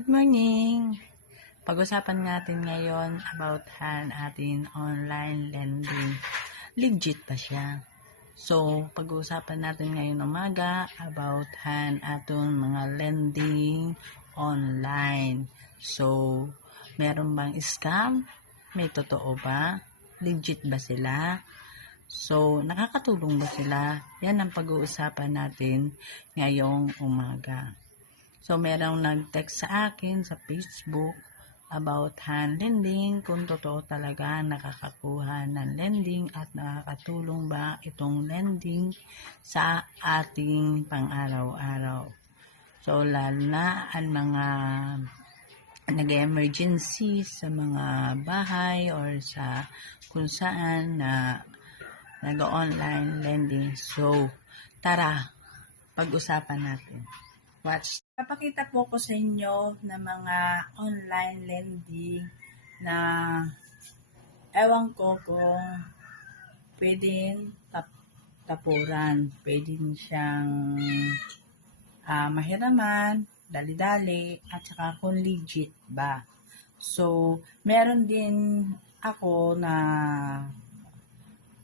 Good morning! Pag-usapan natin ngayon about ating online lending. Legit ba siya? So, pag-usapan natin ngayon umaga about atong mga lending online. So, meron bang scam? May totoo ba? Legit ba sila? So, nakakatulong ba sila? Yan ang pag-uusapan natin ngayong umaga. So, merong nag-text sa akin sa Facebook about hand lending, kung totoo talaga nakakakuha ng lending at nakakatulong ba itong lending sa ating pang-araw-araw. So, lalo na ang mga nag-emergency sa mga bahay or sa kung saan na nag-online lending. So, tara, pag-usapan natin. Watch. Papakita po ko sa inyo ng mga online lending na ewan ko kung pwedeng tapuran. Pwedeng siyang mahiraman, dali-dali, at saka kung legit ba. So, meron din ako na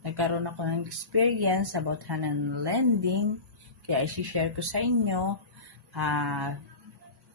nagkaroon ako ng experience about hand lending, kaya i-share ko sa inyo.